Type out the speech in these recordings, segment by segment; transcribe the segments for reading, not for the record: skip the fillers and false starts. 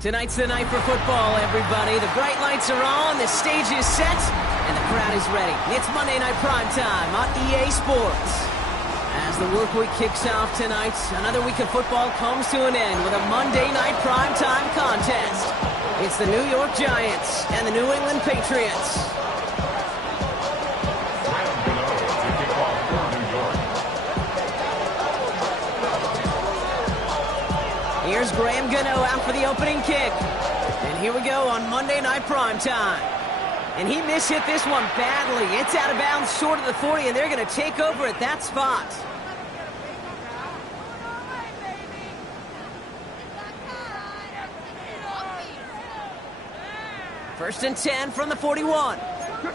Tonight's the night for football, everybody. The bright lights are on, the stage is set, and the crowd is ready. It's Monday Night Primetime on EA Sports. As the work week kicks off tonight, another week of football comes to an end with a Monday Night Primetime contest. It's the New York Giants and the New England Patriots. Here's Graham Gano out for the opening kick. And here we go on Monday Night Primetime. And he mishit this one badly. It's out of bounds short of the 40, and they're going to take over at that spot. First and 10 from the 41. They'll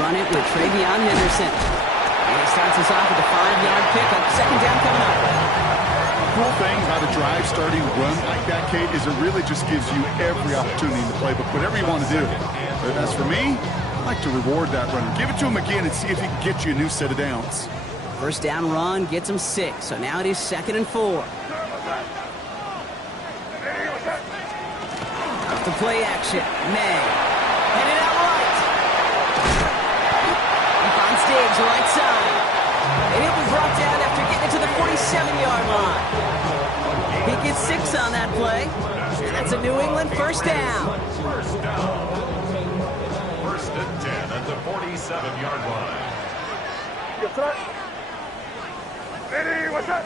run it with Travion Henderson. And he starts us off with a 5-yard pickup. Second down coming up. The cool thing about a drive starting to run like that, Kate, is it really just gives you every opportunity in the playbook, whatever you want to do. But as for me, I like to reward that runner. Give it to him again and see if he can get you a new set of downs. First down run gets him 6. So now it is 2nd and 4. Off the play action. May. Headed out right. He finds Diggs right side. And he'll be brought down after getting it to the 47-yard line. He gets 6 on that play. And that's a New England first down. First down. First and 10 at the 47-yard line. Ready, what's up?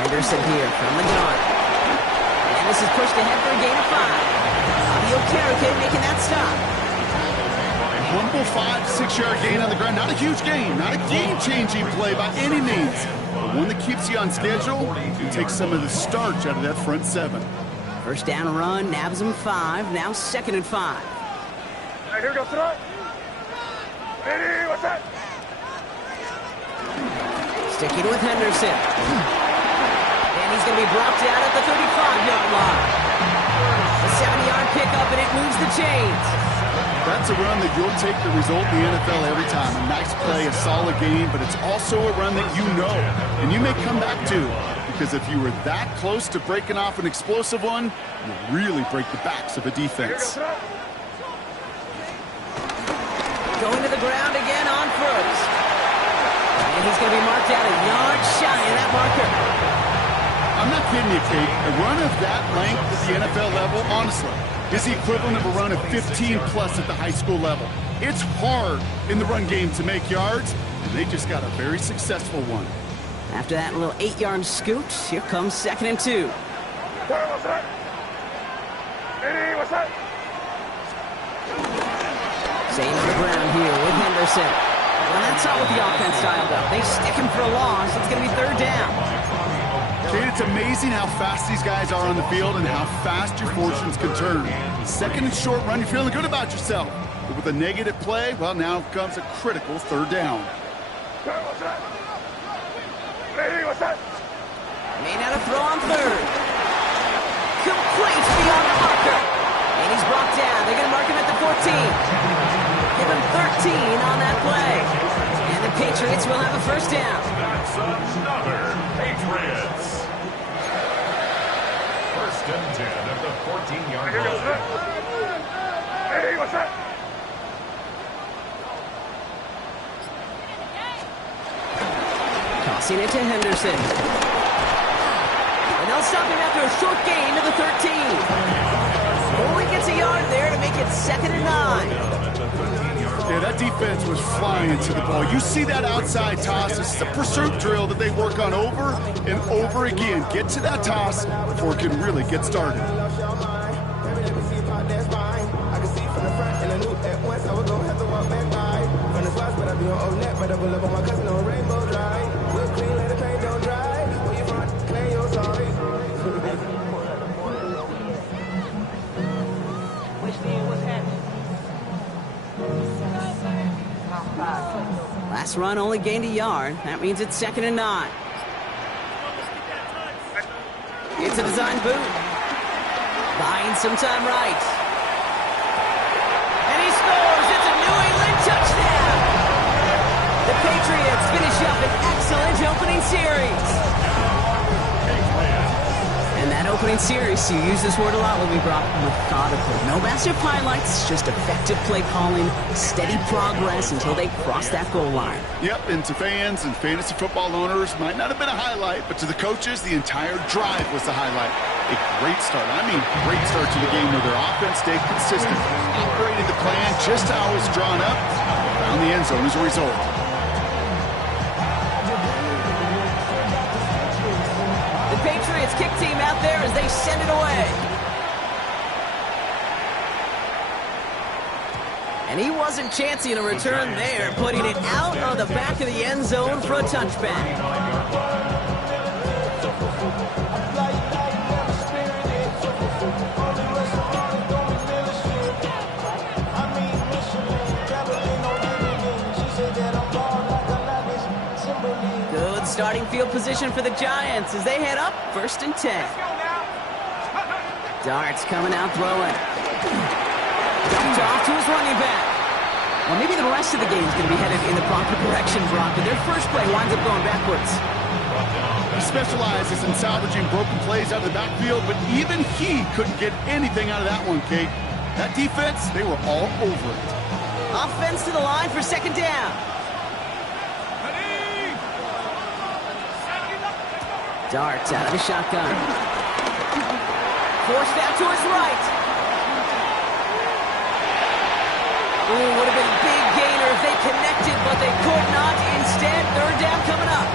Henderson here from the gun. And this is pushed ahead for a gain of 5. Okereke making that stop. A humble 5-6-yard gain on the ground. Not a huge gain, not a game-changing play by any means, but one that keeps you on schedule and takes some of the starch out of that front 7. First down run, nabs him 5. Now 2nd and 5. All right, here we go, front. Ready, what's up? Sticking with Henderson. And he's going to be brought down at the 35-yard line. A 7-yard pickup, and it moves the chains. That's a run that you'll take the result in the NFL every time. A nice play, a solid game, but it's also a run that you know and you may come back to, because if you were that close to breaking off an explosive one, you'll really break the backs of a defense. Going to the ground again on first. And he's going to be marked out a yard shy of that marker. I'm not kidding you, Kate. A run of that length at the NFL level, honestly, is the equivalent of a run of 15-plus at the high school level. It's hard in the run game to make yards, and they just got a very successful one. After that little 8-yard scoot, here comes 2nd and 2. What's up? Ready, what's up? Staying on the ground here with Henderson. Well, that's not what the offense dialed up. They stick him for a loss. It's going to be 3rd down. Kate, it's amazing how fast these guys are on the field and how fast your fortunes can turn. 2nd and short run, you're feeling good about yourself. But with a negative play, well, now comes a critical 3rd down. What's up? Ready, what's up? Made out a throw on 3rd. Complete beyond the marker. And he's brought down. They're going to mark him at the 14. Give him 13 on that play. And the Patriots will have a first down. That's another Patriots. First and 10 at the 14-yard line. Ready, what's up? Tossing it to Henderson. And they'll stop him after a short gain to the 13. Only gets a yard there to make it 2nd and 9. Yeah, that defense was flying to the ball. You see that outside toss. It's the pursuit drill that they work on over and over again. Get to that toss before it can really get started. Last run only gained a yard. That means it's 2nd and 9. It's a design boot. Buying some time right. And he scores. It's a New England excellent opening series. And that opening series, you use this word a lot when we brought methodical. No massive highlights, just effective play calling, steady progress until they cross that goal line. Yep, and to fans and fantasy football owners, might not have been a highlight, but to the coaches, the entire drive was the highlight. A great start. I mean, great start to the game where their offense stayed consistent, operated the plan just how it was drawn up, found the end zone as a result. The Patriots kick team out there as they send it away. And he wasn't chancing a return there, putting it out of the back of the end zone for a touchback. Good starting field position for the Giants as they head up 1st and 10. Darts coming out throwing. Dumped off to his running back. Well, maybe the rest of the game is going to be headed in the proper direction, Brock, but their first play winds up going backwards. He specializes in salvaging broken plays out of the backfield, but even he couldn't get anything out of that one, Kate. That defense, they were all over it. Offense to the line for 2nd down. Darts out of the shotgun. Forced out to his right. Ooh, would have been a big gainer if they connected, but they could not. Instead, 3rd down coming up.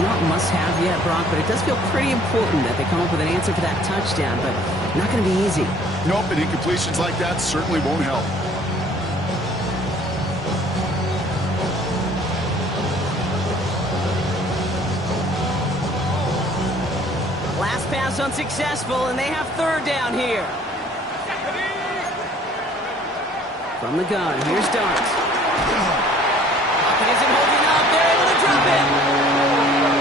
Not must-have yet, Brock, but it does feel pretty important that they come up with an answer for that touchdown, but not going to be easy. Nope, and incompletions like that certainly won't help. Last pass unsuccessful, and they have 3rd down here. From the gun, here's Darts. Pocket isn't holding up. They're able to drop it.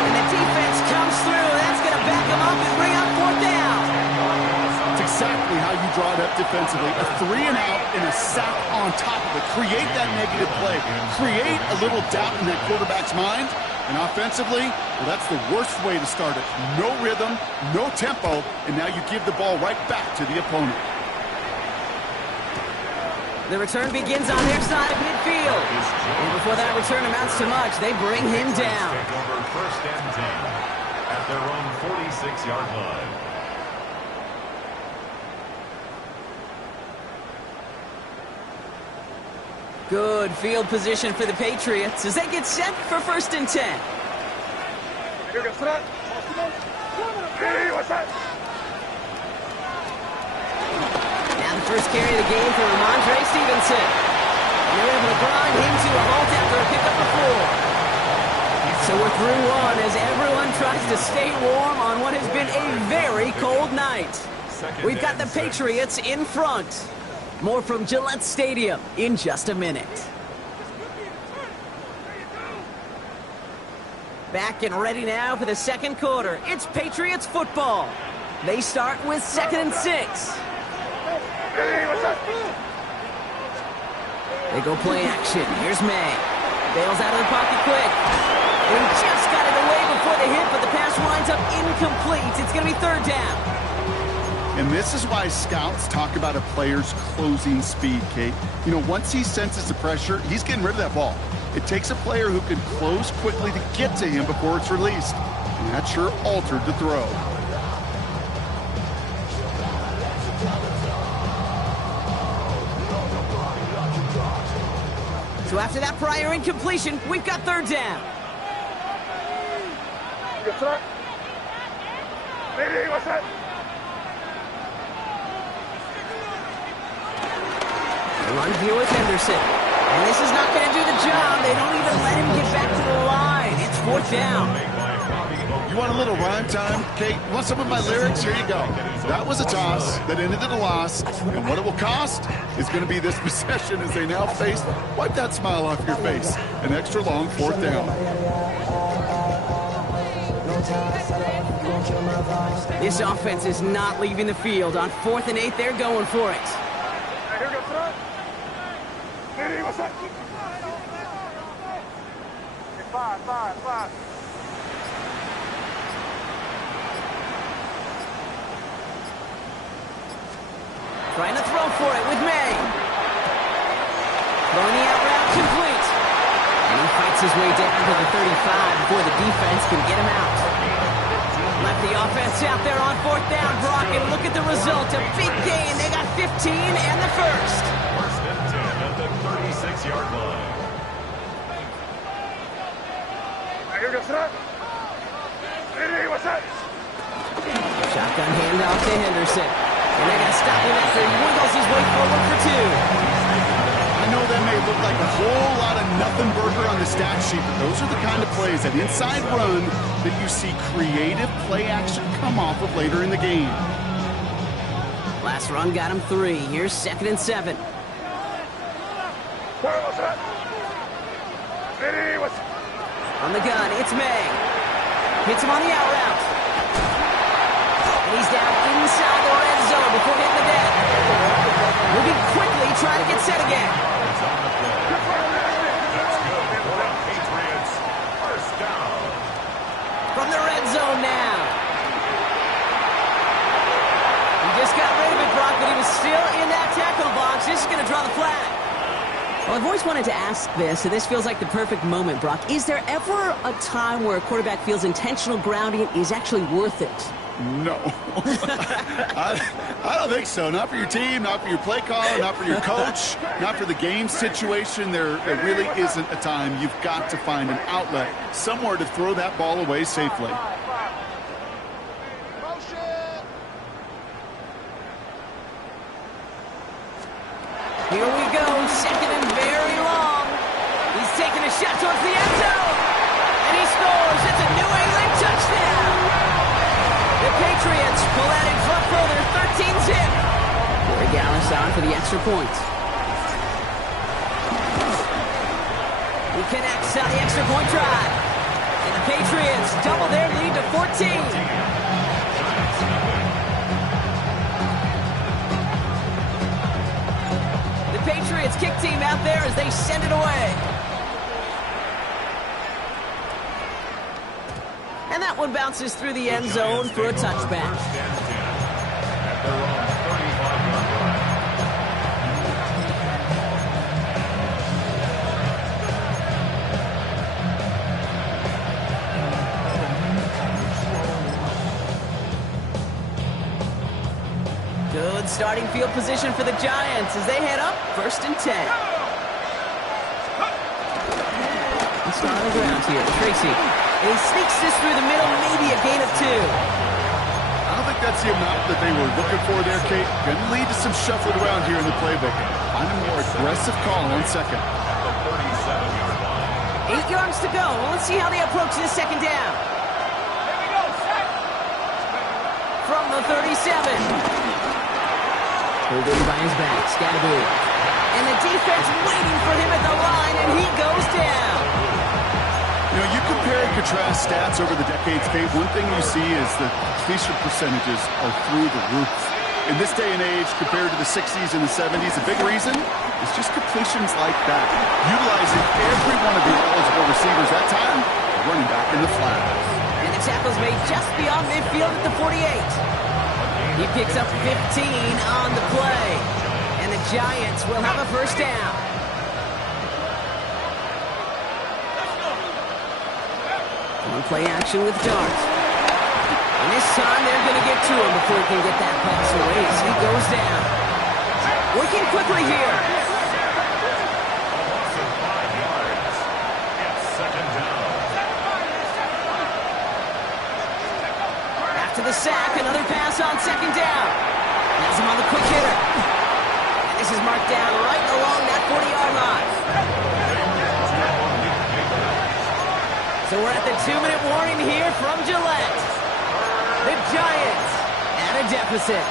And the defense comes through. That's going to back them up and bring up 4th down. That's exactly how you draw it up defensively. A 3 and out and a sack on top of it. Create that negative play. Create a little doubt in that quarterback's mind. And offensively, well, that's the worst way to start it. No rhythm, no tempo, and now you give the ball right back to the opponent. The return begins on their side of midfield. And before that return amounts to much, they bring him down. Take over 1st and 10 at their own 46-yard line. Good field position for the Patriots as they get set for 1st and 10. Now the first carry of the game for Ramondre Stevenson. And they're able to grind him to a halt after a pickup of 4. So we're through 1 as everyone tries to stay warm on what has been a very cold night. We've got the Patriots in front. More from Gillette Stadium in just a minute. Back and ready now for the 2nd quarter. It's Patriots football. They start with 2nd and 6. They go play action. Here's May. Bails out of the pocket quick. And he just got it away before the hit, but the pass winds up incomplete. It's going to be 3rd down. And this is why scouts talk about a player's closing speed, Kate. You know, once he senses the pressure, he's getting rid of that ball. It takes a player who can close quickly to get to him before it's released. And that sure altered the throw. So after that prior incompletion, we've got 3rd down. What's that? Run here with Henderson. And this is not going to do the job. They don't even let him get back to the line. It's 4th down. You want a little rhyme time, Kate? You want some of my lyrics? Here you go. That was a toss that ended in a loss. And what it will cost is going to be this possession as they now face. Wipe that smile off your face. An extra long 4th down. This offense is not leaving the field. On 4th and 8, they're going for it. Five. Trying to throw for it with May. Throwing the out route complete. And he fights his way down to the 35 before the defense can get him out. Left the offense out there on fourth down, Brock, and look at the result. A big gain. They got 15 and the first. First and 10 at the 36-yard line. Here goes that. What's that? Shotgun handoff to Henderson. And they're going to stop him after he wiggles his way forward for two. I know that may look like a whole lot of nothing burger on the stat sheet, but those are the kind of plays, that inside run, that you see creative play action come off of later in the game. Last run got him 3. Here's 2nd and 7. What's that? What's On the gun, it's May. Hits him on the out route. And he's down inside the red zone before hitting the deck. Moving quickly, trying to get set again. It's on the play. That's good for the Patriots. First down. From the red zone now. He just got rid of it, Brock, but he was still in that tackle box. This is going to draw the flag. Well, I've always wanted to ask this, and this feels like the perfect moment, Brock. Is there ever a time where a quarterback feels intentional grounding is actually worth it? No. I don't think so. Not for your team, not for your play caller, not for your coach, not for the game situation. There really isn't a time. You've got to find an outlet, somewhere to throw that ball away safely. Here we go, 2nd and very long. He's taking a shot towards the end zone. And he scores. It's a New England touchdown. The Patriots pull out in front further, 13-zip. Corey Gallis on for the extra point. He connects on the extra point drive. And the Patriots double their lead to 14. Patriots kick team out there as they send it away. And that one bounces through the end zone for a touchback. Good starting field position for the Giants as they head up 1st and 10. Let's start on the ground here. Tracy. And he sneaks this through the middle, maybe a gain of 2. I don't think that's the amount that they were looking for there, Kate. Going to lead to some shuffling around here in the playbook. Find a more aggressive call on 2nd. At the 37-yard line. 8 yards to go. Well, let's see how they approach this 2nd down. From the 37. Holding by his back, Scadaboo. And the defense waiting for him at the line, and he goes down. You know, you compare and contrast stats over the decades, Kate. One thing you see is that completion percentages are through the roof. In this day and age, compared to the 60s and the 70s, the big reason is just completions like that. Utilizing every one of the eligible receivers that time, running back in the flat. And the tackle's made just beyond midfield at the 48. He picks up 15 on the play. And the Giants will have a first down. On play action with Dart. And this time they're going to get to him before he can get that pass away as he goes down. Working quickly here. Loss of 5 yards. It's 2nd down. After the sack, another pass on 2nd down. Has him on the quick hitter. And this is marked down right along that 40-yard line. So we're at the 2-minute warning here from Gillette. The Giants at a deficit.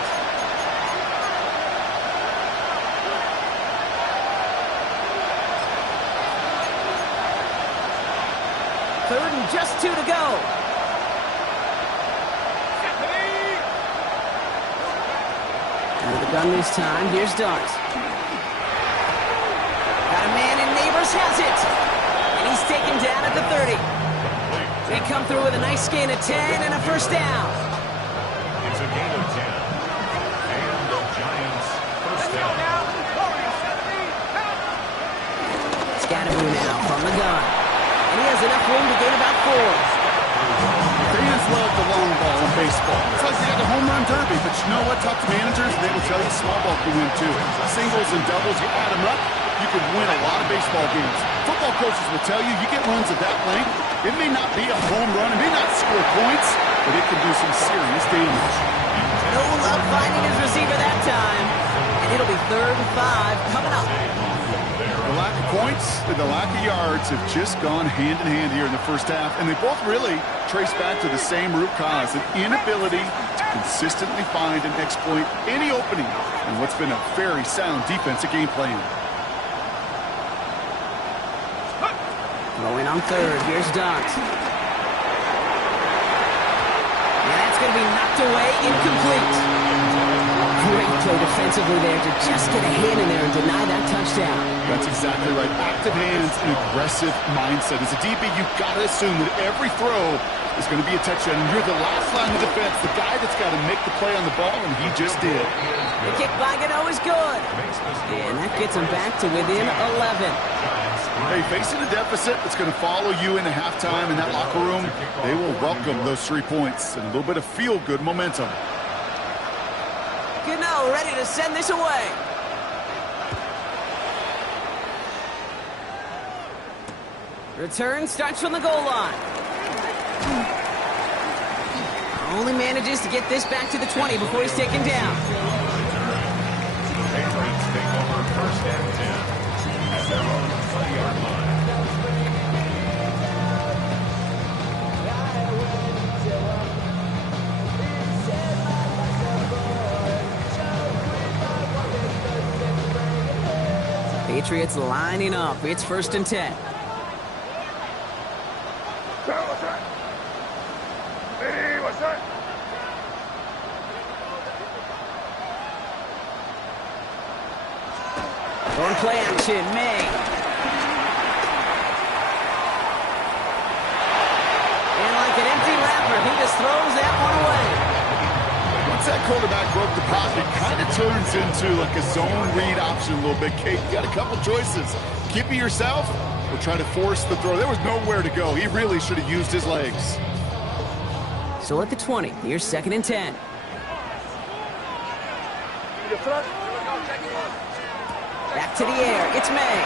Third and just 2 to go. Under the gun this time. Here's Dart. Got a man, and Neighbors has it. And he's taken down at the 30. They come through with a nice gain of 10 and a first down. It's a gain of 10. And the Giants first down. Scatterboo now from the gun. And he has enough room to gain about 4. Fans love the long ball in baseball. It's like they got the home run derby, but you know what? Talk to managers, they will tell you small ball can win too. Singles and doubles, you add them up, you can win a lot of baseball games. Football coaches will tell you, you get runs of that length, it may not be a home run, it may not score points, but it can do some serious damage. No luck finding his receiver that time. And it'll be 3rd and 5 coming up. The lack of points and the lack of yards have just gone hand in hand here in the first half, and they both really trace back to the same root cause, an inability to consistently find and exploit any opening in what's been a very sound defensive game plan. Going on 3rd, here's Dart. Yeah, that's going to be knocked away, incomplete. Great play defensively there to just get a hand in there and deny that touchdown. That's exactly right. Active hands and aggressive mindset. As a DB, you've got to assume that every throw is going to be a touchdown. And you're the last line of defense, the guy that's got to make the play on the ball, and he just did. The kick by Gano is good. And that gets him back to within 11. Hey, facing a deficit that's going to follow you into halftime in that locker room, they will welcome those 3 points and a little bit of feel-good momentum. Gano ready to send this away. Return starts from the goal line. Only manages to get this back to the 20 before he's taken down. Patriots take over 1st and 10 at their own 20-yard line. Patriots lining up. It's 1st and 10. What's that? Hey, what's that? On play action, May. And like an empty wrapper, he just throws that one away. Once that quarterback broke the pocket, it kind of turns into like a zone read option a little bit. Kate, you got a couple choices. Keep it yourself or try to force the throw. There was nowhere to go. He really should have used his legs. So at the 20, here's 2nd and 10. Back to the air, it's May.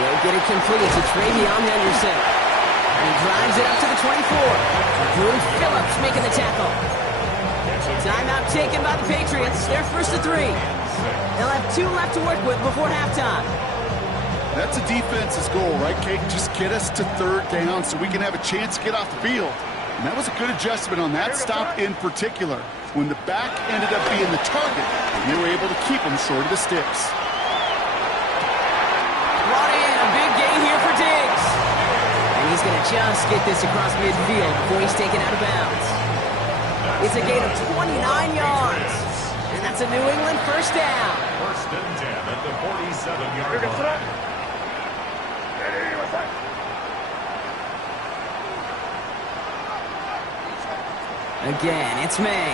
He'll get it complete to Travion Henderson. And he drives it up to the 24. Drew Phillips making the tackle. Timeout taken by the Patriots. They're 1st and 3. They'll have 2 left to work with before halftime. That's a defense's goal, right, Kate? Just get us to 3rd down so we can have a chance to get off the field. And that was a good adjustment on that stop in particular. When the back ended up being the target, they were able to keep him short of the sticks. Brought in a big gain here for Diggs. And he's going to just get this across midfield before he's taken out of bounds. It's a gain of 29 yards. And that's a New England 1st down. 1st and 10 at the 47-yard line. Hey, what's that? Again, it's May.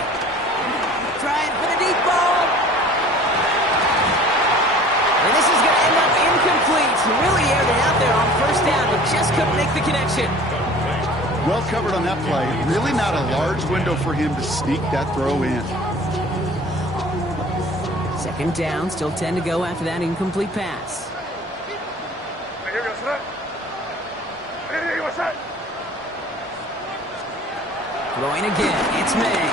Trying for the deep ball. And this is going to end up incomplete. Really aired it out there on 1st down, but just couldn't make the connection. Well covered on that play. Really not a large window for him to sneak that throw in. 2nd down, still 10 to go after that incomplete pass. Hey, what's that? Hey, what's that? Throwing again, it's May.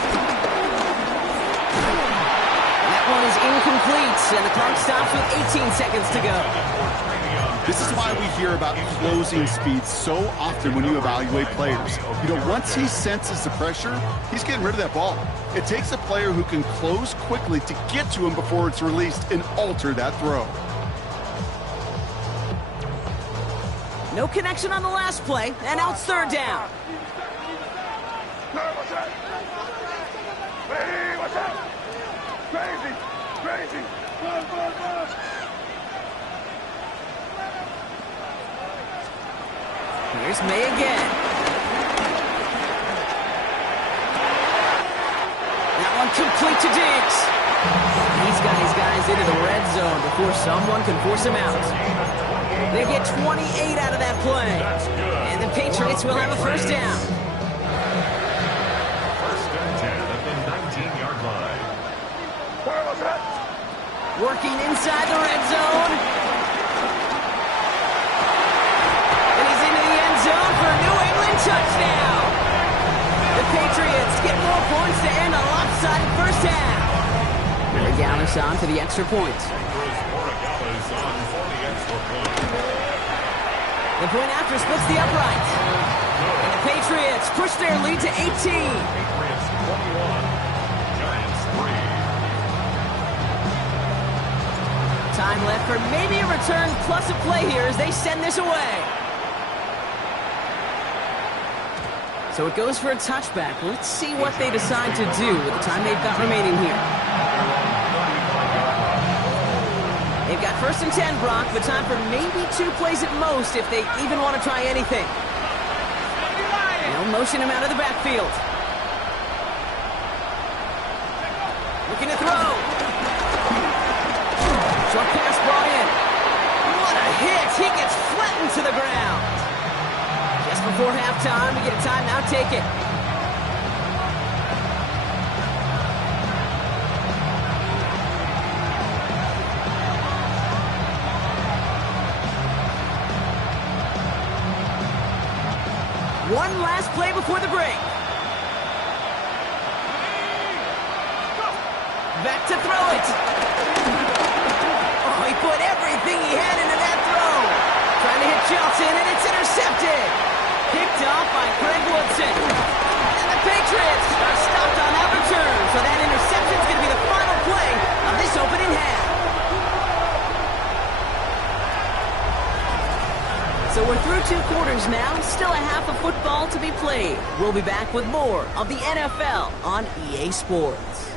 That one is incomplete, and the clock stops with 18 seconds to go. This is why we hear about closing speed so often when you evaluate players. You know, once he senses the pressure, he's getting rid of that ball. It takes a player who can close quickly to get to him before it's released and alter that throw. No connection on the last play, and now it's 3rd down. What's that? Hey, what's that? Crazy, crazy. Here's May again. That one complete to Diggs. He's got his guys into the red zone before someone can force him out. They get 28 out of that play. And the Patriots will have a first down. First and 10 at the 19-yard line. Where was that? Working inside the red zone. And he's into the end zone for a New England touchdown. The Patriots get more points to end a lopsided first half. Regalis on to the extra point. The point after splits the upright. And the Patriots push their lead to 18. Patriots 21, Giants 3. Time left for maybe a return plus a play here as they send this away. So it goes for a touchback. Let's see what they decide to do with the time they've got remaining here. They've got first and 10, Brock, but time for maybe 2 plays at most if they even want to try anything. They'll motion him out of the backfield. Looking to throw. Short pass brought in. What a hit. He gets flattened to the ground. Just before halftime, we get a timeout. Take it. One last play before the break. Back to throw it. Oh, he put everything he had into that throw. Trying to hit Johnson, and it's intercepted. Picked off by Craig Woodson. And the Patriots are stopped on that return. So that interception is going to be the final play of this opening half. So we're through 2 quarters now. Still a half of football to be played. We'll be back with more of the NFL on EA Sports.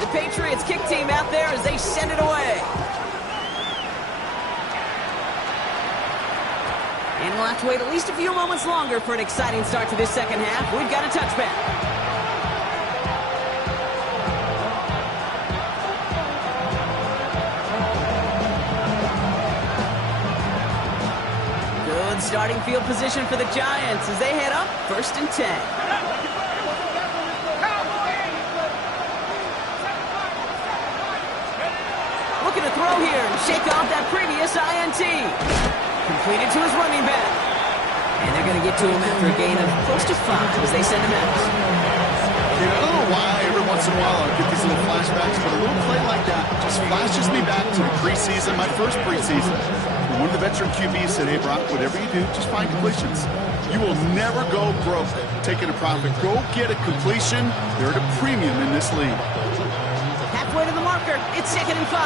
The Patriots kick team out there as they send it away. And we'll have to wait at least a few moments longer for an exciting start to this second half. We've got a touchback. Starting field position for the Giants as they head up first and 10. Looking to throw here and shake off that previous INT. Completed to his running back. And they're going to get to him after a gain of close to 5 as they send him out. I don't know why every once in a while I get these little flashbacks, but a little play like that just flashes me back to the preseason, my first preseason. One of the veteran QBs said, hey, Brock, whatever you do, just find completions. You will never go broke taking a profit. Go get a completion. They're at a premium in this league. Halfway to the marker. It's 2nd and 5.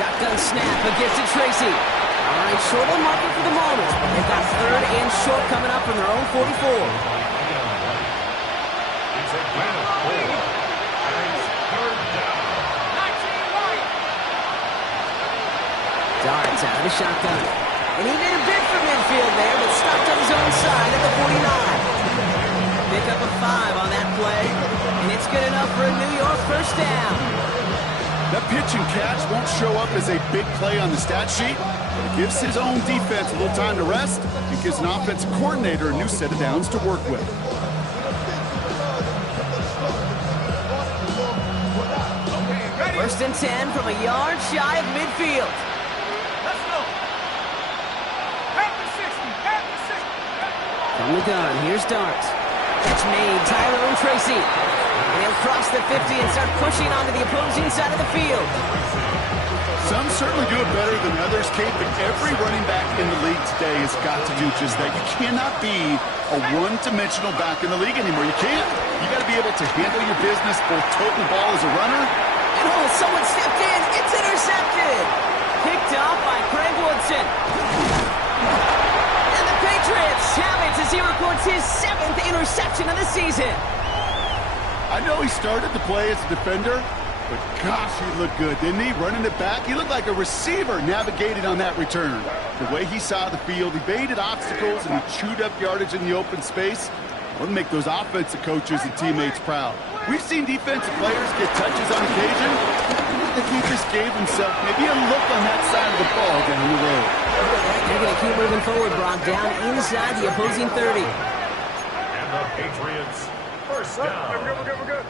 Shotgun snap against it, Tracy. All right, short on marker for the moment. They've got 3rd and short coming up from their own 44. It's a gain of 4. Darts out of the shotgun. And he did a bit for midfield there, but stopped on his own side at the 49. Pick up a 5 on that play, and it's good enough for a New York first down. That pitch and catch won't show up as a big play on the stat sheet, but it gives his own defense a little time to rest and gives an offensive coordinator a new set of downs to work with. First and 10 from a yard shy of midfield. From the gun, here's Dart. Catch made, Tyrone Tracy. And he'll cross the 50 and start pushing onto the opposing side of the field. Some certainly do it better than others, Kate, but every running back in the league today has got to do just that. You cannot be a one-dimensional back in the league anymore. You can't. You got to be able to handle your business, both toting the ball as a runner. And oh, someone stepped in. It's intercepted. Picked off by Craig Woodson. And the Patriots have it as he records his 7th interception. reception of the season. I know he started to play as a defender, but gosh, he looked good, didn't he? Running it back, he looked like a receiver navigating on that return. The way he saw the field, he baited obstacles, and he chewed up yardage in the open space. We'll make those offensive coaches and teammates proud. We've seen defensive players get touches on occasion. I think he just gave himself maybe a look on that side of the ball down the road. They're going to keep moving forward, Brock, down inside the opposing 30. And the Patriots, first down. We're good.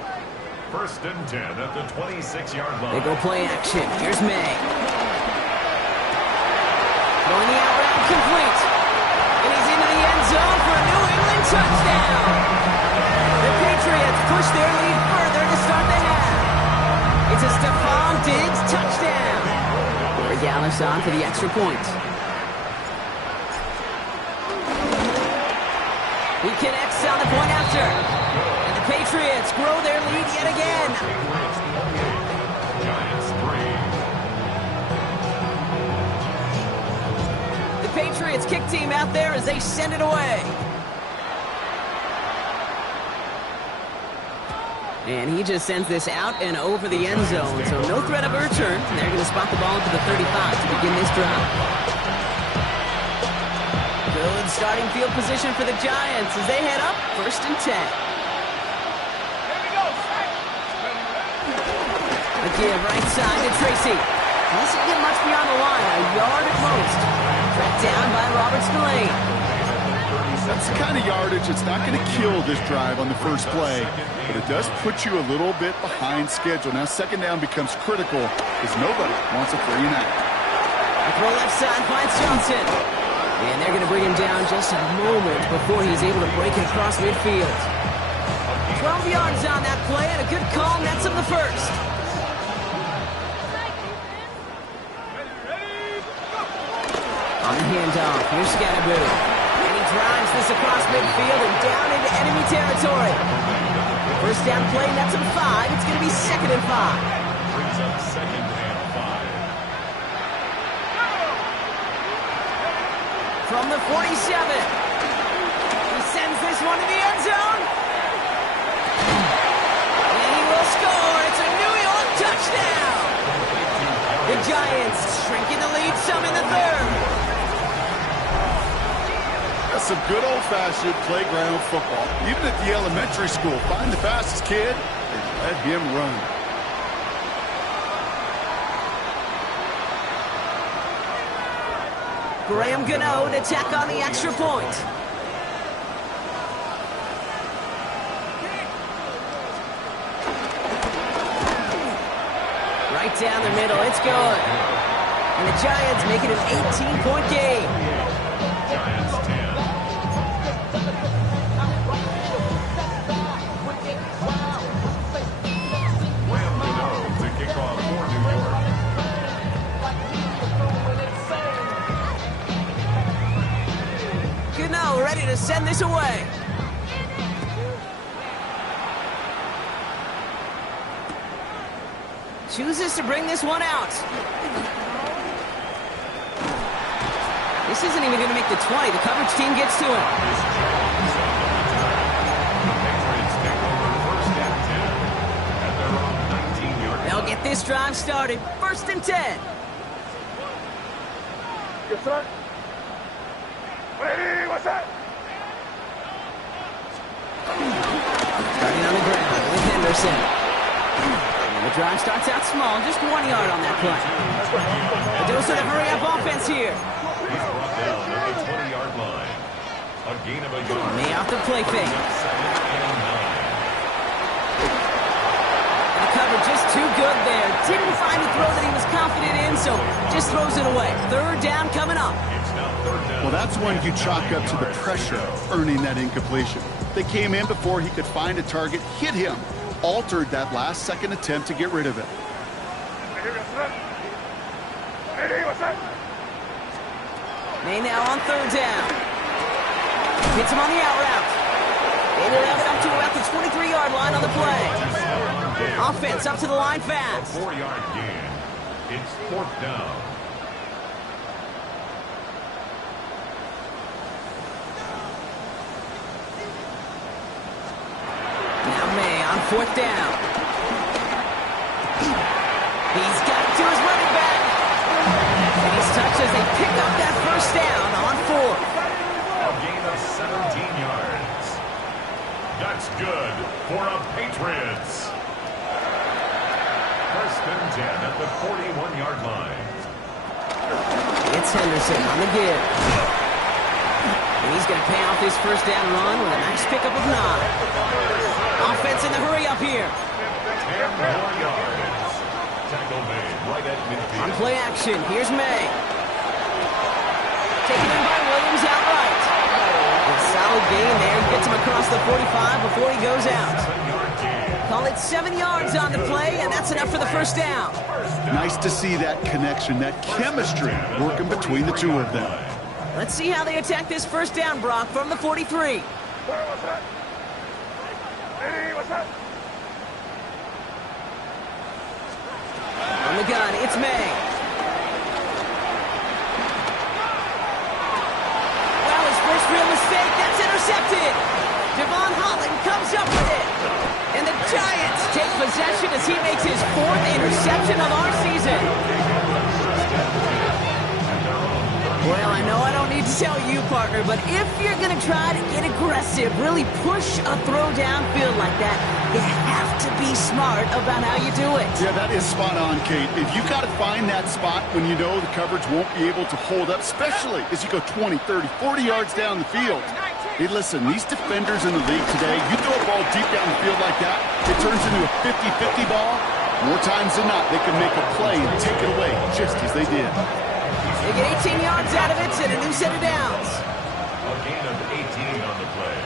First and 10 at the 26-yard line. They go play action. Here's May. Going the out route, complete. And he's into the end zone for a New England touchdown. The Patriots push their lead further to start the half. It's a Stephon Diggs touchdown. Corey Dallas on for the extra point. He connects on the point after. And the Patriots grow their lead yet again. Giants 3. The Patriots kick team out there as they send it away. And he just sends this out and over the end zone, so no threat of a return. And they're going to spot the ball to the 35 to begin this drive. Good starting field position for the Giants as they head up first and 10. A give right side to Tracy. Doesn't get much beyond the line, a yard at most. Tracked down by Robert Spillane. That's the kind of yardage that's not going to kill this drive on the first play, but it does put you a little bit behind schedule. Now second down becomes critical because nobody wants a 3-and-out. A throw left side finds Johnson. And they're going to bring him down just a moment before he's able to break it across midfield. 12 yards on that play and a good call nets him the first. On the handoff, here's Scatterboo. Drives this across midfield and down into enemy territory. First down play, nets him 5. It's going to be second and 5. Brings up second and 5. From the 47. He sends this one to the end zone. And he will score. It's a New York touchdown. The Giants shrinking the lead some in the third. That's some good old-fashioned playground football. Even at the elementary school, find the fastest kid and let him run. Graham Gano to tack on the extra point. Right down the middle, it's good. And the Giants make it an 18-point game. Giants 10. Graham Gano to kick off for New York. Gano ready to send this away. Chooses to bring this one out. This isn't even going to make the 20. The coverage team gets to him. They'll get this drive started. First and 10. Yes, sir. Ready, what's that? Starting on the ground with Henderson. And the drive starts out small, just 1 yard on that play. A dose of the hurry-up offense here. He's brought down at the 20-yard line. A gain of a yard. May off the play fake. Second and 9. The cover just too good there. Didn't find a throw that he was confident in, so just throws it away. Third down coming up. It's now third down. Well, that's one you chalk up to the pressure earning that incompletion. They came in before he could find a target, hit him, altered that last-second attempt to get rid of it. Ready, what's that? May now on third down. Hits him on the out route. Able to have it up to about the 23-yard line on the play. Offense up to the line fast. 4-yard gain. It's fourth down. fourth down. He's got it to his running back. And he's touched as they pick up that first down on fourth. A gain of 17 yards. That's good for a Patriots. First and 10 at the 41-yard line. It's Henderson on the give. And he's going to pay off his first down run with a nice pickup of 9. Offense in the hurry up here. 10 more yards. Tackle made right at midfield. On play action, here's May. Taken in by Williams outright. A solid gain there. Gets him across the 45 before he goes out. 7-yard gain. Call it 7 yards on the play, and that's enough for the first down. Nice to see that connection, that chemistry working between the two of them. Let's see how they attack this first down, Brock, from the 43. What's that? Hey, what's that? On the gun, it's May. Well, his first real mistake, that's intercepted. Devon Holland comes up with it. And the Giants take possession as he makes his 4th interception of our season. Well, I know I don't need to tell you, partner, but if you're going to try to get aggressive, really push a throw downfield like that, you have to be smart about how you do it. Yeah, that is spot on, Kate. If you got to find that spot when you know the coverage won't be able to hold up, especially as you go 20, 30, 40 yards down the field. Hey, listen, these defenders in the league today, you throw a ball deep down the field like that, it turns into a 50-50 ball. More times than not, they can make a play and take it away just as they did. They get 18 yards out of it and a new set of downs. A gain of 18 on the play.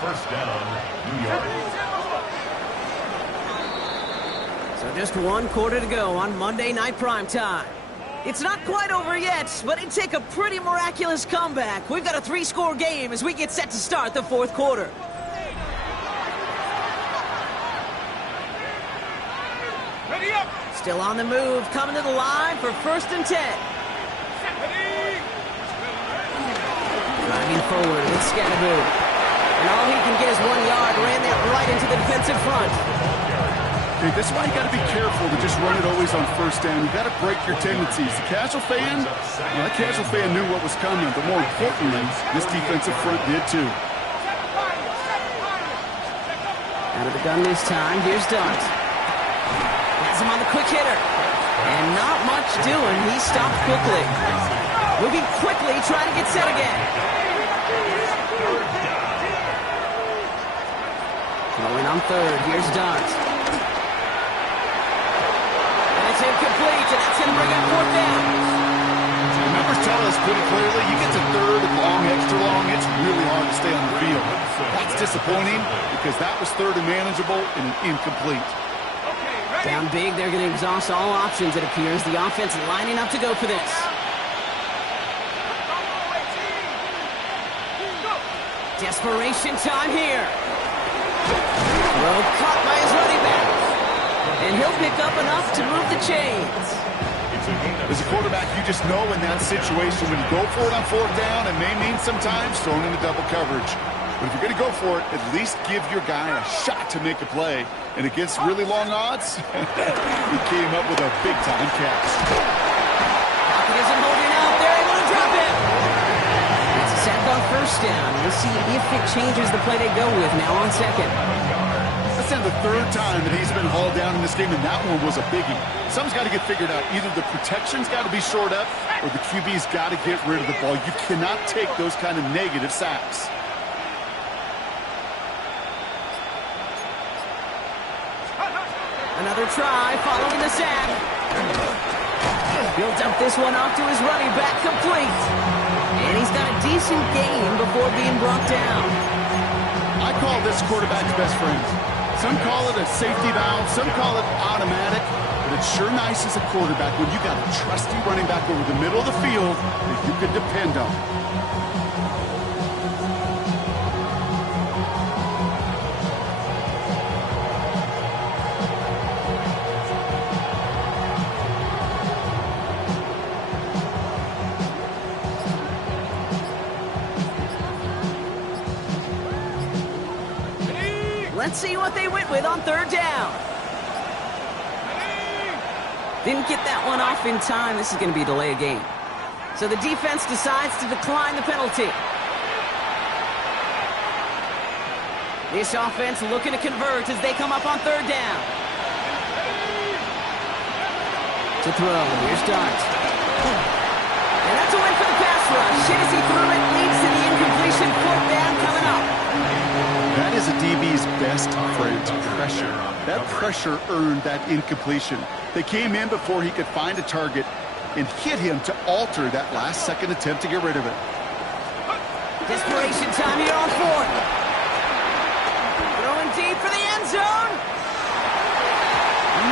First down, New York. So just 1 quarter to go on Monday Night Primetime. It's not quite over yet, but it'd take a pretty miraculous comeback. We've got a 3-score game as we get set to start the 4th quarter. Ready up! Still on the move, coming to the line for 1st and 10. Driving forward with Scatteroo. And all he can get is 1 yard, ran that right into the defensive front. Okay, this is why you got to be careful to just run it always on first down. You got to break your tendencies. The casual fan, well, that casual fan knew what was coming, but more importantly, this defensive front did too. Out of the gun this time, here's Dunt. Has him on the quick hitter. And not much doing, he stopped quickly. Moving quickly, trying to get set again. Going on 3rd, here's Dunt. It's incomplete, and that's going to bring up 4th down. The numbers tell us pretty clearly, you get to 3rd and long, extra long, it's really hard to stay on the field. That's disappointing because that was 3rd and manageable and an incomplete. Down big, they're going to exhaust all options, it appears. The offense lining up to go for this. Desperation time here. Throw caught by his running back. And he'll pick up enough to move the chains. As a quarterback, you just know in that situation when you go for it on 4th down, it may mean sometimes throwing into double coverage. But if you're going to go for it, at least give your guy a shot to make a play. And against really long odds, he came up with a big-time catch. Pocket isn't holding out. They're able to drop it. It's a sack on 1st down. We'll see if it changes the play they go with now on 2nd. That's now the 3rd time that he's been hauled down in this game, and that one was a biggie. Something's got to get figured out. Either the protection's got to be shored up, or the QB's got to get rid of the ball. You cannot take those kind of negative sacks. Another try following the sack. He'll dump this one off to his running back, complete. And he's got a decent gain before being brought down. I call this quarterback's best friend. Some call it a safety valve, some call it automatic, but it's sure nice as a quarterback when you got a trusty running back over the middle of the field that you can depend on. Let's see what they went with on third down. Didn't get that one off in time. This is going to be a delay of game. So the defense decides to decline the penalty. This offense looking to convert as they come up on third down. To throw. Here's Dart. And that's a win for the pass rush. Shazy threw it, leads to the incompletion. Fourth down coming up. That is a DB's best friend, pressure. That pressure earned that incompletion. They came in before he could find a target and hit him to alter that last-second attempt to get rid of it. Desperation time here on fourth. Throwing deep for the end zone.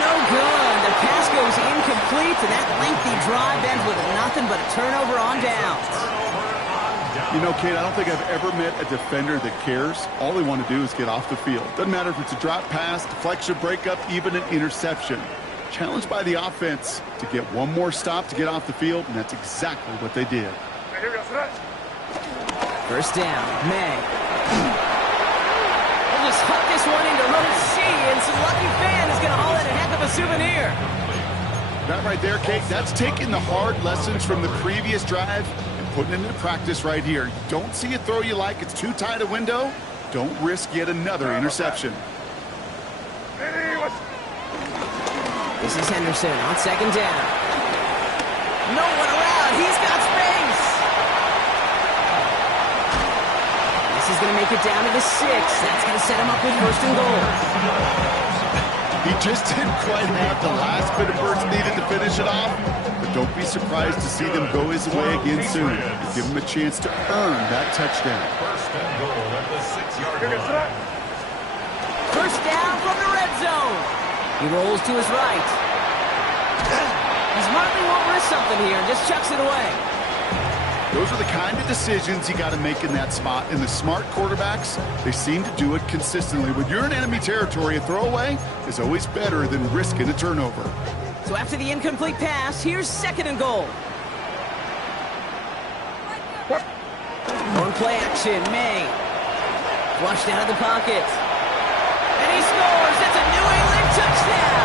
No good. The pass goes incomplete, and that lengthy drive ends with nothing but a turnover on downs. You know, Kate, I don't think I've ever met a defender that cares. All they want to do is get off the field. Doesn't matter if it's a drop pass, deflection, breakup, even an interception. Challenged by the offense to get one more stop to get off the field, and that's exactly what they did. First down, May. We'll just huck this one into row C, and some lucky fan is going to haul in a heck of a souvenir. That right there, Kate, that's taking the hard lessons from the previous drive and putting it into practice right here. You don't see a throw you like, it's too tight a window, don't risk yet another interception. This is Henderson on second down. No one around. He's got space. This is going to make it down to the 6. That's going to set him up with first and goal. He just didn't quite have the last bit of burst needed to finish it off, but don't be surprised to see them go his way again soon. Give him a chance to earn that touchdown. First and goal at the 6-yard line. First down from the red zone. He rolls to his right. He smartly won't risk something here and just chucks it away. Those are the kind of decisions you got to make in that spot. And the smart quarterbacks, they seem to do it consistently. When you're in enemy territory, a throwaway is always better than risking a turnover. So after the incomplete pass, here's second and goal. On play action, May. Flushed out of the pocket. And he scores. It's a New England touchdown.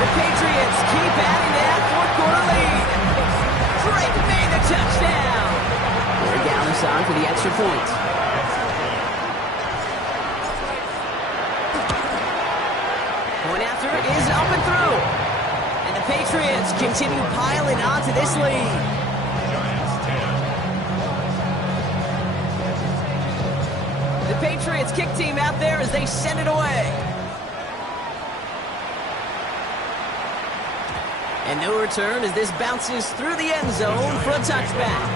The Patriots keep adding to that fourth-quarter lead. Drake made the touchdown. They're down the side for the extra point. Point after is up and through. And the Patriots continue piling onto this lead. The Patriots kick team out there as they send it away. And no return as this bounces through the end zone for a touchback.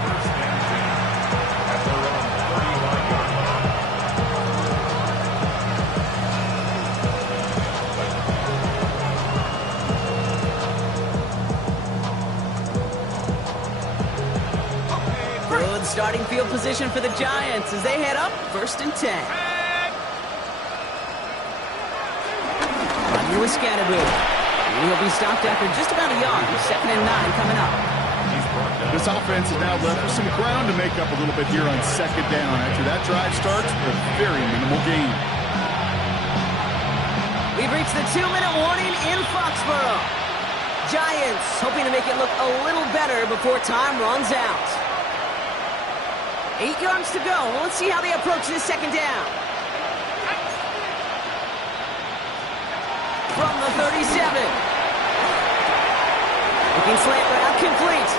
Good starting field position for the Giants as they head up first and 10. Running with Scatterboo. He'll be stopped after just about a yard. Second and 9 coming up. This offense is now left with some ground to make up a little bit here on second down. After that drive starts with a very minimal gain. We've reached the 2-minute warning in Foxborough. Giants hoping to make it look a little better before time runs out. 8 yards to go. Well, let's see how they approach this second down. From the 37. Looking slant route complete.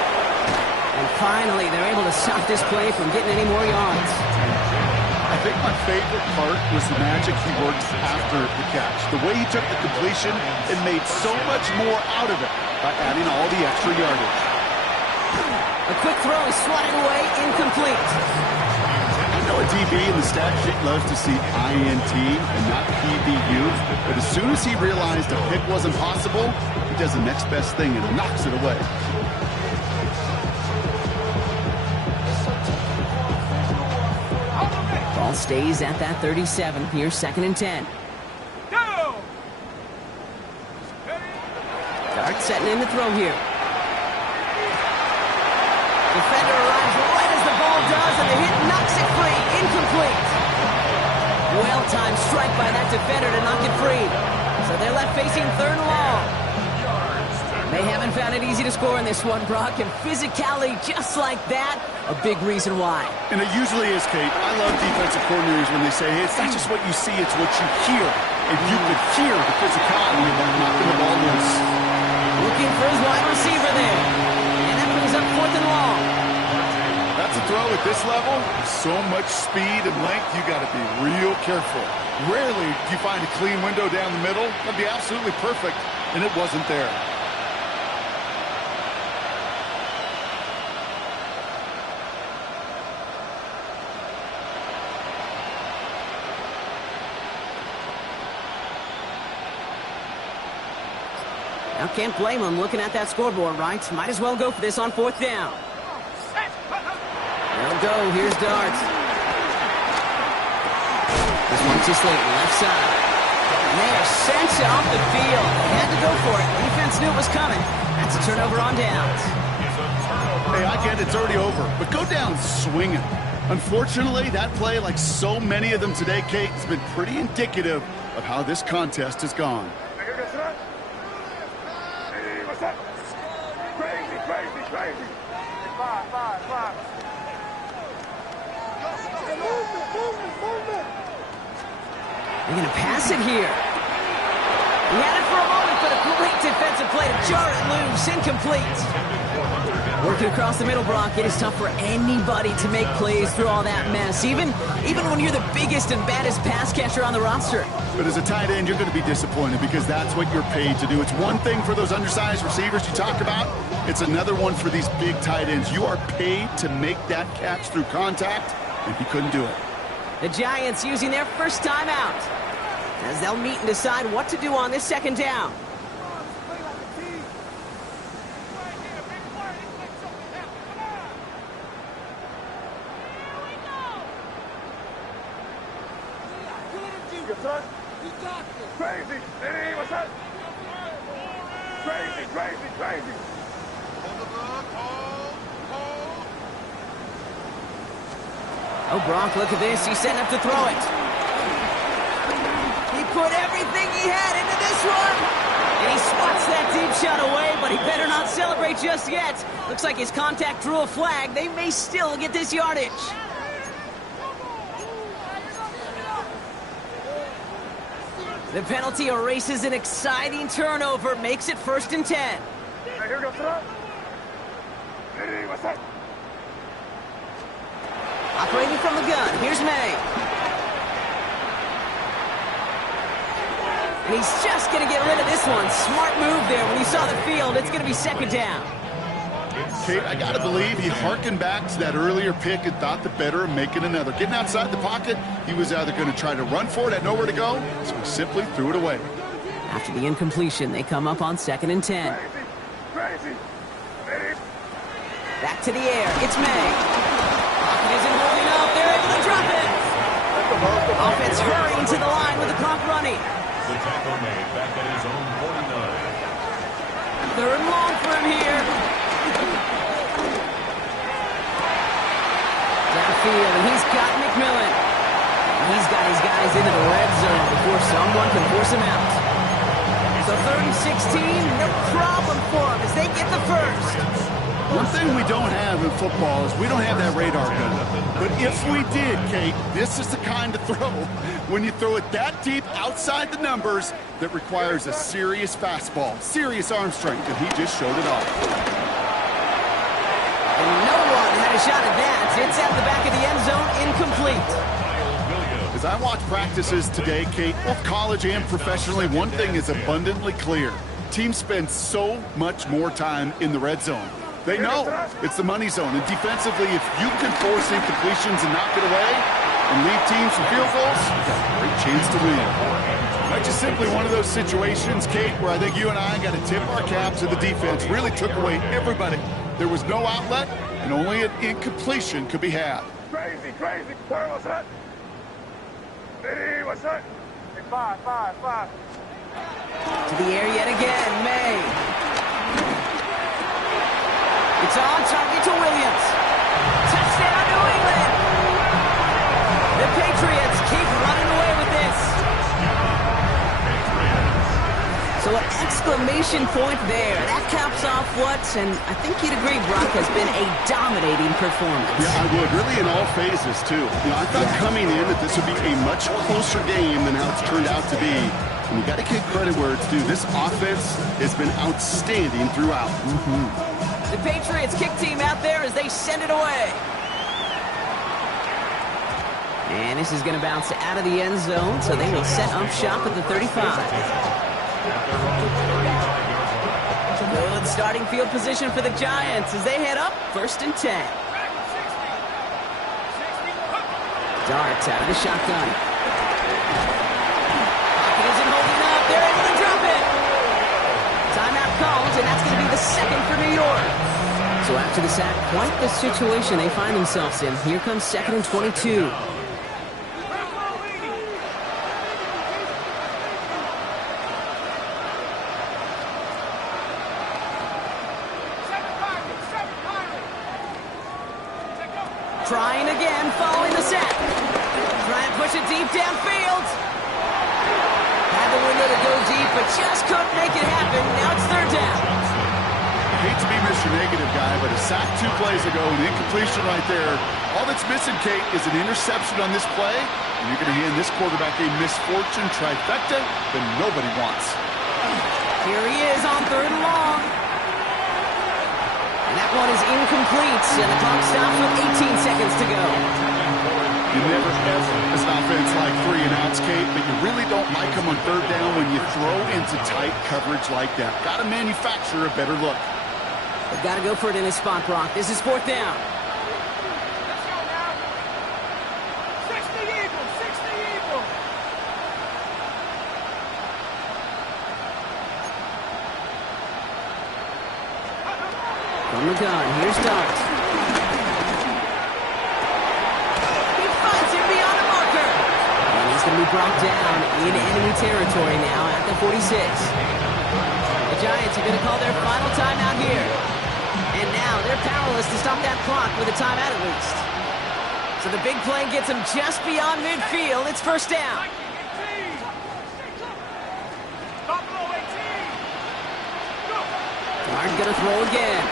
And finally, they're able to stop this play from getting any more yards. I think my favorite part was the magic he worked after the catch. The way he took the completion and made so much more out of it by adding all the extra yardage. A quick throw is swatted away, incomplete. I know a DB in the stat sheet loves to see INT and not PBU, but as soon as he realized a pick wasn't possible, he does the next best thing and knocks it away. Ball stays at that 37. Here's second and 10. Go! Dart setting in the throw here. Defender arrives right as the ball does, and the hit knocks it free. Incomplete. Well-timed strike by that defender to knock it free. So they're left facing third and long. They haven't found it easy to score in this one, Brock, and physicality just like that, a big reason why. And it usually is, Kate. I love defensive coordinators when they say, hey, it's not just what you see, it's what you hear. And you could hear the physicality of that knocking the ball loose. Looking for his wide receiver there. And that brings up fourth and long. That's a throw at this level. There's so much speed and length, you got to be real careful. Rarely do you find a clean window down the middle. That'd be absolutely perfect, and it wasn't there. Now, can't blame him looking at that scoreboard, right? Might as well go for this on fourth down. They'll go. Here's Darts. This one's just late, left side. And they are sent off the field. They had to go for it. Defense knew it was coming. That's a turnover on downs. Hey, I get it. It's already over. But go down swinging. Unfortunately, that play, like so many of them today, Kate, has been pretty indicative of how this contest has gone. Crazy. Five. They're going to pass it here. He had it for a moment, but a great defensive play to jar it loose. Incomplete. Working across the middle, Brock, it is tough for anybody to make plays through all that mess, even when you're the biggest and baddest pass catcher on the roster. But as a tight end, you're going to be disappointed because that's what you're paid to do. It's one thing for those undersized receivers you talk about. It's another one for these big tight ends. You are paid to make that catch through contact, and he couldn't do it. The Giants using their first timeout as they'll meet and decide what to do on this second down. Crazy. Hey, what's up? Crazy. Oh, Brock, look at this. He's setting up to throw it. He put everything he had into this one. And he swats that deep shot away, but he better not celebrate just yet. Looks like his contact drew a flag. They may still get this yardage. The penalty erases an exciting turnover, makes it 1st and 10. Hey, here we go, son. Hey, what's up? Operating from the gun, here's May. And he's just going to get rid of this one. Smart move there when he saw the field. It's going to be 2nd down. Kate, I got to believe he hearkened back to that earlier pick and thought the better of making another. Getting outside the pocket, he was either going to try to run for it, had nowhere to go, so he simply threw it away. After the incompletion, they come up on 2nd and 10. Crazy. Back to the air, it's May. Pocket isn't holding up, they're able to drop it. Offense hurrying to the line with the clock running. The tackle made back at his own 49. 3rd and long for him here. Downfield, and he's got McMillan. He's got his guys into the red zone before someone can force him out. So 3rd and 16, no problem for them as they get the first. One thing we don't have in football is we don't have that radar gun. But if we did, Kate, this is the kind of throw, when you throw it that deep outside the numbers, that requires a serious fastball, serious arm strength, and he just showed it off. And no one had a shot at that. It's at the back of the end zone, incomplete. As I watch practices today, Kate, both college and professionally, one thing is abundantly clear. Teams spend so much more time in the red zone. They know it's the money zone, and defensively, if you can force incompletions and knock it away and lead teams from field goals, you've got a great chance to win. That's just simply one of those situations, Kate, where I think you and I got to tip our cap to the defense. Really took away everybody. There was no outlet, and only an incompletion could be had. Crazy. Where was that? Hey, what's that? Hey, five. To the air yet again, May. It's on target to Williams. Touchdown, New England. The Patriots keep running away So an exclamation point there. That caps off what, and I think you'd agree, Brock, has been a dominating performance. Yeah, I would. Really in all phases, too. I thought coming in that this would be a much closer game than how it's turned out to be. And you got to give credit where it's due. This offense has been outstanding throughout. The Patriots kick team out there as they send it away. And this is going to bounce out of the end zone, so they will set up shop at the 35. Good starting field position for the Giants as they head up 1st and 10. Darts out of the shotgun. Pocket isn't holding up. They're able to drop it. Timeout called, and that's going to be the second for New York. So after the sack, quite the situation they find themselves in. Here comes 2nd and 22. Trying again, following the sack. Trying to push it deep downfield. Had the window to go deep, but just couldn't make it happen. Now it's 3rd down. I hate to be Mr. Negative guy, but a sack 2 plays ago, an incompletion right there. All that's missing, Kate, is an interception on this play, and you're going to hand this quarterback a misfortune trifecta that nobody wants. Here he is on 3rd and long. And that one is incomplete, and the clock stops with 18 seconds to go. You never ever as an offense like 3 and outs, Kate, but you really don't like them on 3rd down when you throw into tight coverage like that. Got to manufacture a better look. They've got to go for it in his spot, Brock. This is 4th down. Let's go now. 60 Eagles, 60 Eagles. From the gun, here's Dart. He finds him beyond the marker. And he's going to be brought down in enemy territory now at the 46. The Giants are going to call their final timeout here. And now they're powerless to stop that clock with a timeout at least. So the big play gets them just beyond midfield. It's 1st down. Dart going to throw again.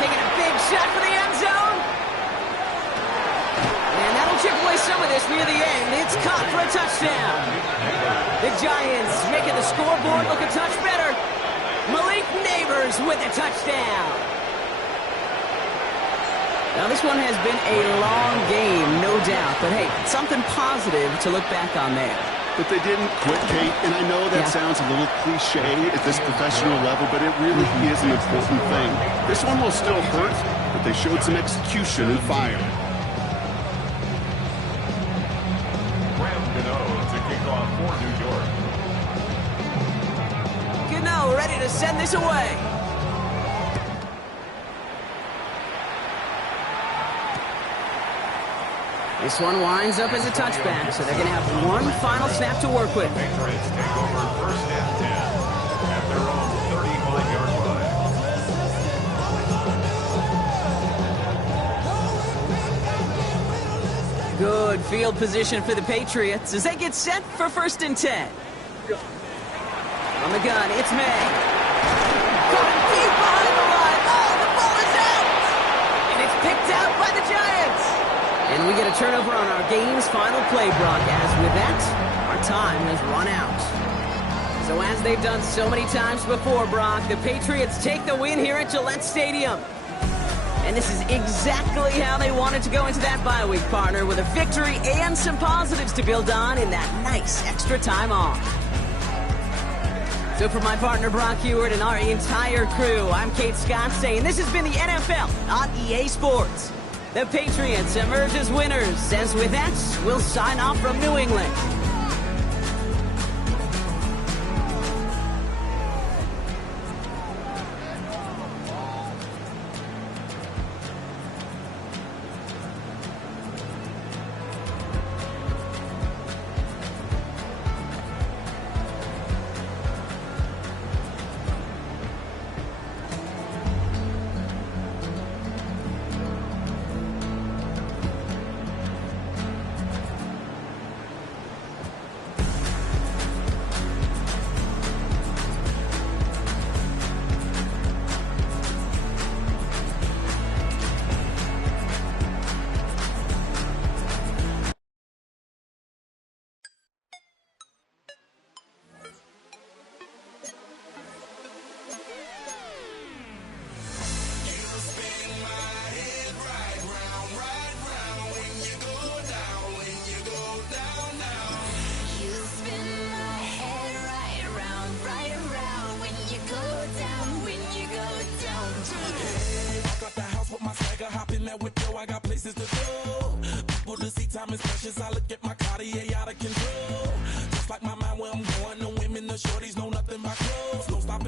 Taking a big shot for the end zone. And that'll chip away some of this near the end. It's caught for a touchdown. The Giants making the scoreboard look a touch better. Malik Neighbors with a touchdown. Now this one has been a long game, no doubt. But hey, something positive to look back on there. But they didn't quit, Kate, and I know that sounds a little cliche at this professional level, but it really is an important thing. This one will still hurt, but they showed some execution and fire. To kick off for New York. Gano ready to send this away. This one winds up as a touchback, so they're going to have one final snap to work with. Patriots take over 1st and 10 at their own 35-yard line. Good field position for the Patriots as they get set for 1st and 10. On the gun, it's May. Going deep behind the line. Oh, the ball is out! And it's picked out by the Giants. And we get a turnover on our game's final play, Brock, as with that, our time has run out. So as they've done so many times before, Brock, the Patriots take the win here at Gillette Stadium. And this is exactly how they wanted to go into that bye week, partner, with a victory and some positives to build on in that nice extra time off. So for my partner, Brock Heward, and our entire crew, I'm Kate Scott saying this has been the NFL on EA Sports. The Patriots emerge as winners, as with that, we'll sign off from New England. that whip, yo, I got places to go. People to see, time is precious. I look at my Cartier out of control. Just like my mind where I'm going, the women, the shorties.